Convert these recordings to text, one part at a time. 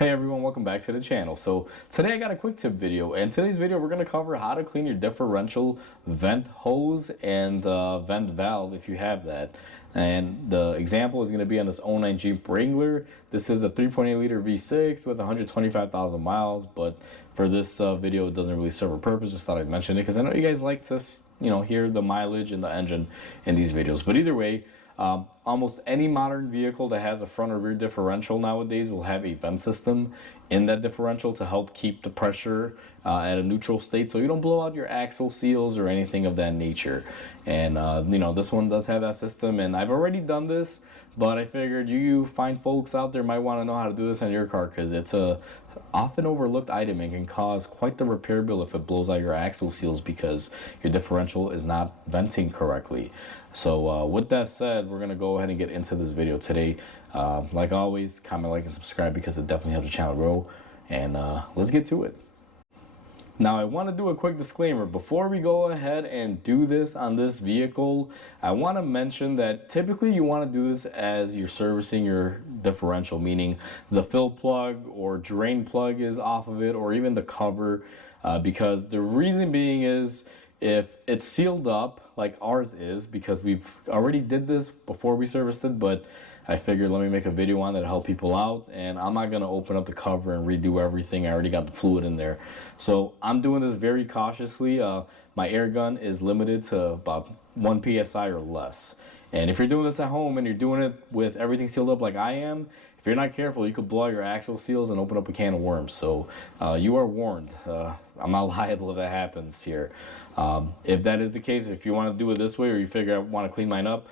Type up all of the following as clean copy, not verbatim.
Hey everyone, welcome back to the channel. So today I got a quick tip video, and today's video we're going to cover how to clean your differential vent hose and vent valve if you have that. And the example is going to be on this 09 Jeep Wrangler. This is a 3.8 liter V6 with 125,000 miles, but for this video it doesn't really serve a purpose. Just thought I'd mention it because I know you guys like to hear the mileage and the engine in these videos. But either way, almost any modern vehicle that has a front or rear differential nowadays will have a vent system in that differential to help keep the pressure at a neutral state so you don't blow out your axle seals or anything of that nature. And this one does have that system, and I've already done this, but I figured you fine folks out there might want to know how to do this on your car because it's a often overlooked item and can cause quite the repair bill if it blows out your axle seals because your differential is not venting correctly. So with that said, we're going to go ahead and get into this video today. Like always, comment, like, and subscribe because it definitely helps the channel grow. And let's get to it. Now, I want to do a quick disclaimer. Before we go ahead and do this on this vehicle, I want to mention that typically you want to do this as you're servicing your differential, meaning the fill plug or drain plug is off of it, or even the cover, because the reason being is if it's sealed up like ours is, because we've already did this before we serviced it, but I figured let me make a video on it to help people out, and I'm not going to open up the cover and redo everything. I already got the fluid in there. So I'm doing this very cautiously. My air gun is limited to about 1 PSI or less. And if you're doing this at home and you're doing it with everything sealed up like I am, if you're not careful, you could blow out your axle seals and open up a can of worms. So you are warned. I'm not liable if that happens here. If that is the case, if you want to do it this way, or you figure I want to clean mine up,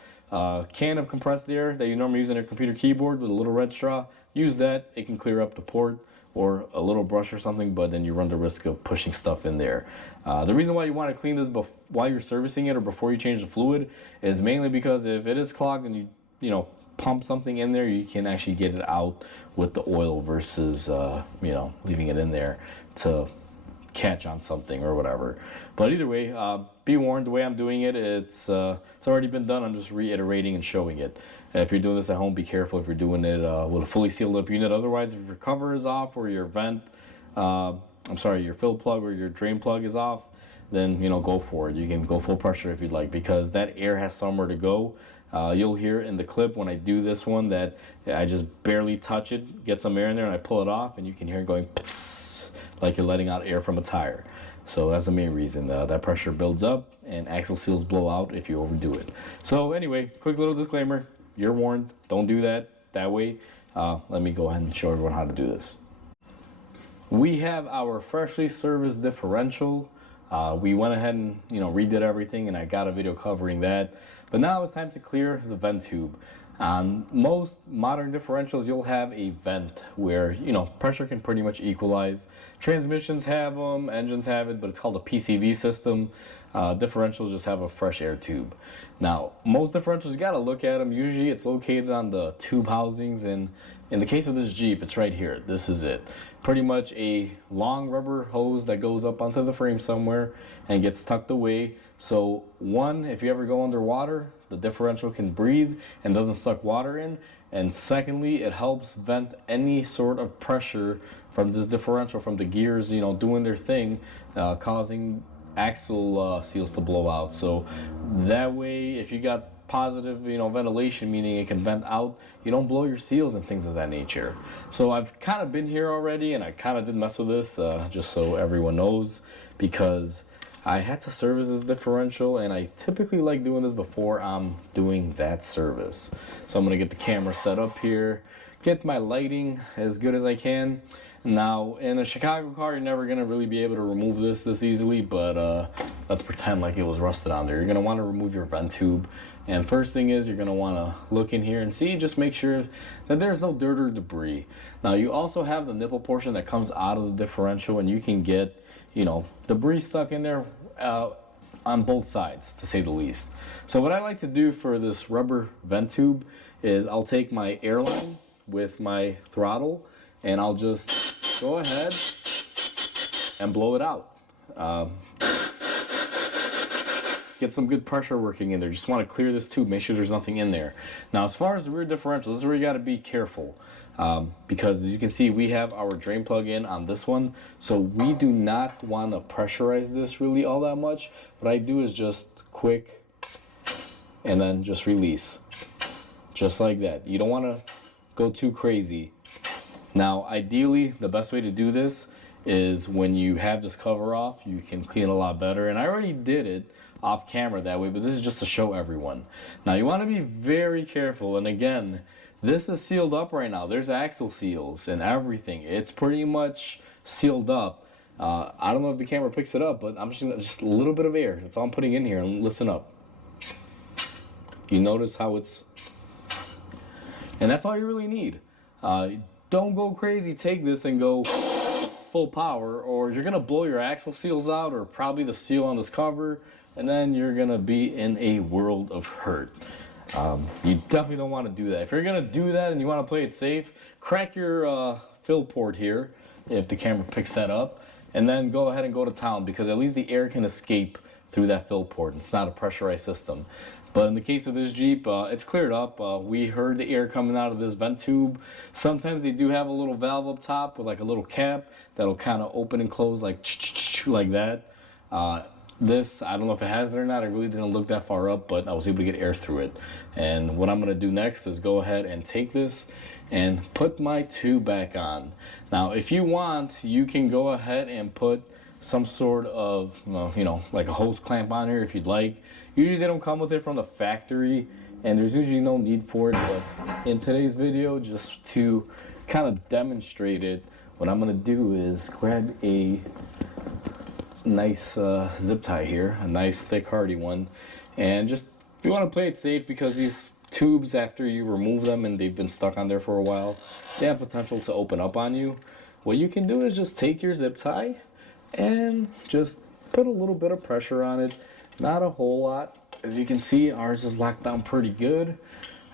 can of compressed air that you normally use on your computer keyboard with a little red straw, use that. It can clear up the port, or a little brush or something, but then you run the risk of pushing stuff in there. The reason why you want to clean this while you're servicing it or before you change the fluid is mainly because if it is clogged and you pump something in there, you can actually get it out with the oil versus leaving it in there to catch on something or whatever. But either way, be warned, the way I'm doing it, it's already been done. I'm just reiterating and showing it. If you're doing this at home, be careful if you're doing it with a fully sealed up unit. Otherwise, if your cover is off or your your fill plug or your drain plug is off, then go for it. You can go full pressure if you'd like, because that air has somewhere to go. You'll hear in the clip when I do this one that I just barely touch it, get some air in there, and I pull it off, and you can hear it going psss, like you're letting out air from a tire. So that's the main reason. That pressure builds up and axle seals blow out if you overdo it. So anyway, quick little disclaimer. You're warned. Don't do that way. Let me go ahead and show everyone how to do this. We have our freshly serviced differential. We went ahead and redid everything, and I got a video covering that. But now it's time to clear the vent tube. On most modern differentials, you'll have a vent where pressure can pretty much equalize. Transmissions have them, engines have it, but it's called a PCV system. Differentials just have a fresh air tube. Now, most differentials, you gotta look at them. Usually it's located on the tube housings, and in the case of this Jeep, it's right here. This is it. Pretty much a long rubber hose that goes up onto the frame somewhere and gets tucked away. So one, if you ever go underwater, the differential can breathe and doesn't suck water in. And secondly, it helps vent any sort of pressure from this differential, from the gears, doing their thing, causing axle seals to blow out. So that way, if you got positive ventilation, meaning it can vent out, you don't blow your seals and things of that nature. So I've kind of been here already, and I kind of did mess with this just so everyone knows, because I had to service this differential, and I typically like doing this before I'm doing that service. So I'm going to get the camera set up here, get my lighting as good as I can. Now, in a Chicago car, you're never going to really be able to remove this easily, but let's pretend like it was rusted on there. You're going to want to remove your vent tube, and first thing is you're going to want to look in here and see, just make sure that there's no dirt or debris. Now, you also have the nipple portion that comes out of the differential, and you can get debris stuck in there on both sides, to say the least. So what I like to do for this rubber vent tube is I'll take my air line with my throttle, and I'll just go ahead and blow it out. Get some good pressure working in there. Just want to clear this tube, make sure there's nothing in there. Now, as far as the rear differential, this is where you got to be careful. because as you can see, we have our drain plug in on this one, so we do not want to pressurize this really all that much. What I do is just quick and then just release, just like that. You don't want to go too crazy. Now ideally, the best way to do this is when you have this cover off, you can clean it a lot better, and I already did it off camera that way, but this is just to show everyone. Now you want to be very careful, and again, this is sealed up right now. There's axle seals and everything. It's pretty much sealed up. I don't know if the camera picks it up, but I'm just a little bit of air. That's all I'm putting in here, and listen up. You notice how it's, and that's all you really need. Don't go crazy. Take this and go full power, or you're gonna blow your axle seals out, or probably the seal on this cover, and then you're gonna be in a world of hurt. You definitely don't want to do that. If you're gonna do that and you want to play it safe, crack your fill port here if the camera picks that up, and then go ahead and go to town, because at least the air can escape through that fill port. It's not a pressurized system. But in the case of this Jeep, it's cleared up. We heard the air coming out of this vent tube. Sometimes they do have a little valve up top with like a little cap that'll kind of open and close like that. This, I don't know if it has it or not. I really didn't look that far up, but I was able to get air through it. And what I'm going to do next is go ahead and take this and put my tube back on. Now, if you want, you can go ahead and put some sort of, you know, like a hose clamp on here if you'd like. Usually they don't come with it from the factory, and there's usually no need for it, but in today's video, just to kind of demonstrate it, what I'm going to do is grab a nice zip tie here, a nice thick hardy one, and just, if you want to play it safe, because these tubes, after you remove them and they've been stuck on there for a while, they have potential to open up on you. What you can do is just take your zip tie and just put a little bit of pressure on it, not a whole lot. As you can see, ours is locked down pretty good.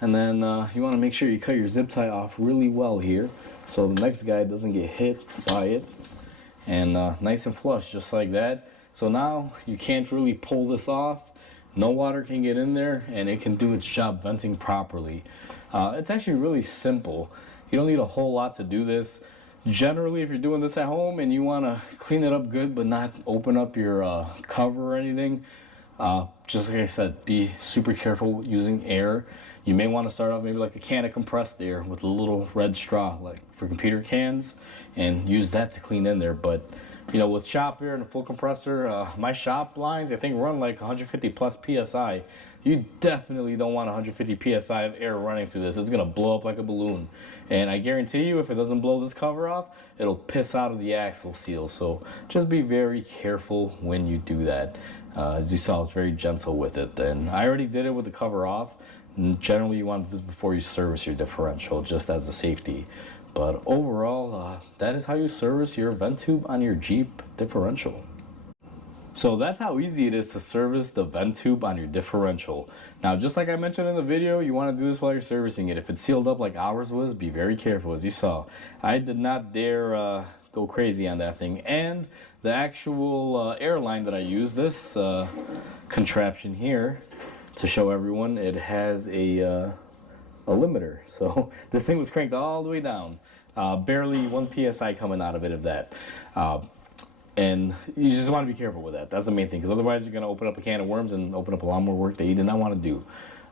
And then you want to make sure you cut your zip tie off really well here, so the next guy doesn't get hit by it. And nice and flush, just like that. So now you can't really pull this off. No water can get in there, and it can do its job venting properly. It's actually really simple. You don't need a whole lot to do this. Generally, if you're doing this at home and you want to clean it up good but not open up your cover or anything, just like I said, be super careful using air. You may want to start off maybe like a can of compressed air with a little red straw, like for computer cans, and use that to clean in there. But you know, with shop air and a full compressor, my shop lines I think run like 150 plus psi. You definitely don't want 150 psi of air running through this. It's gonna blow up like a balloon, and I guarantee you, if it doesn't blow this cover off, it'll piss out of the axle seal. So just be very careful when you do that. As you saw, it's very gentle with it, and I already did it with the cover off. And generally, you want to do this before you service your differential, just as a safety. But overall, that is how you service your vent tube on your Jeep differential. So that's how easy it is to service the vent tube on your differential. Now, just like I mentioned in the video, you want to do this while you're servicing it. If it's sealed up like ours was, be very careful. As you saw, I did not dare go crazy on that thing. And the actual airline that I use, this contraption here, to show everyone, it has a limiter. So this thing was cranked all the way down. Barely 1 psi coming out of it of that. And you just want to be careful with that. That's the main thing, because otherwise you're going to open up a can of worms and open up a lot more work that you did not want to do.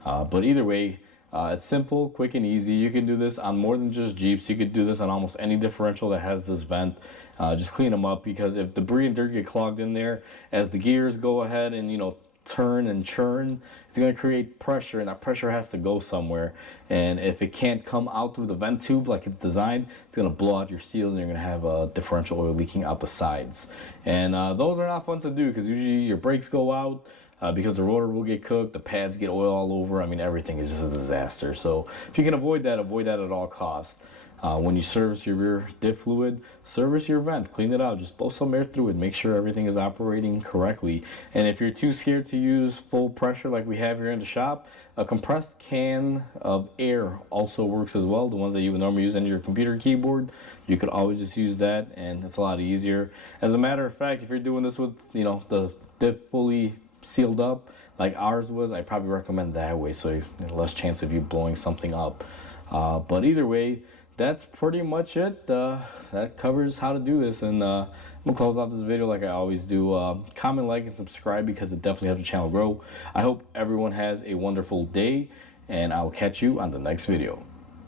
But either way, it's simple, quick, and easy. You can do this on more than just Jeeps. You could do this on almost any differential that has this vent. Just clean them up, because if debris and dirt get clogged in there, as the gears go ahead and, you know, turn and churn, it's going to create pressure, and that pressure has to go somewhere. And if it can't come out through the vent tube like it's designed, it's going to blow out your seals, and you're going to have a differential oil leaking out the sides. And those are not fun to do, because usually your brakes go out, because the rotor will get cooked, the pads get oil all over. I mean, everything is just a disaster. So if you can avoid that at all costs. When you service your rear diff fluid, service your vent, clean it out, just blow some air through it, make sure everything is operating correctly. And if you're too scared to use full pressure like we have here in the shop, a compressed can of air also works as well. The ones that you would normally use on your computer keyboard, you could always just use that, and it's a lot easier. As a matter of fact, if you're doing this with, you know, the diff fully sealed up like ours was, I probably recommend that way, so you have less chance of you blowing something up. But either way, that's pretty much it. That covers how to do this, and I'm gonna close off this video like I always do. Comment, like, and subscribe because it definitely helps the channel grow. I hope everyone has a wonderful day, and I'll catch you on the next video.